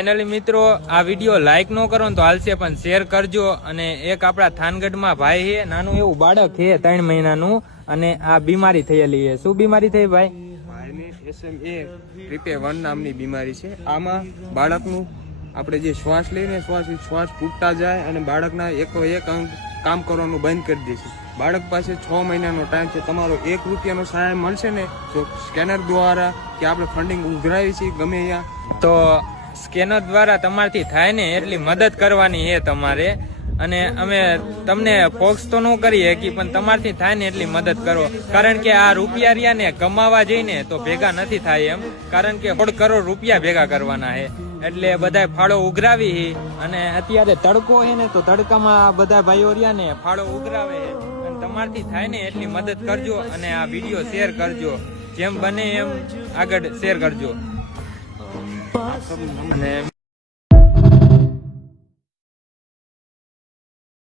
Finally મિત્રો આ video like નો કરો તો હાલશે પણ શેર કરજો। અને એક આપણા થાનગઢમાં ભાઈ છે, નાનું એવું બાળક છે 3 મહિનાનું, અને આ બીમારી થયેલી છે। શું બીમારી થઈ ભાઈ? ભાઈને SMA ટ્રિપે 1 નામની બીમારી છે। આમાં બાળકનું આપણે જે શ્વાસ લઈને શ્વાસ ફૂટતા જાય અને બાળકના એક અંગ કામ કરવાનું બંધ કરી દે છે। બાળક પાસે 6 મહિનાનો ટાઈમ છે। તમારો 1 રૂપિયાનો સહાય મળશે ને તો સ્કેનર દ્વારા કે આપણે ફંડિંગ ઉઘરાવી છે ગમે ત્યાં, તો સ્કેનર દ્વારા તમારથી થાય ને એટલી મદદ કરવાની છે તમારે। અને અમે તમને ફોક્સ તો ન કરી શકી પણ તમારથી થાય ને એટલી મદદ કરો, કારણ કે આ રૂપિયા રહ્યા ને કમાવા જઈને તો ભેગા નથી થાય એમ, કારણ કે 1 કરોડ રૂપિયા ભેગા કરવાના છે। એટલે બધા ફાળો ઉઘરાવી અને અત્યારે તડકો છે ને તો તડકામાં બધા ભાઈઓ રહ્યા ને ફાળો ઉઘરાવે છે। અને તમારથી થાય ને એટલી મદદ કરજો અને આ વિડીયો શેર કરજો, જેમ બને એમ આગળ શેર કરજો। અને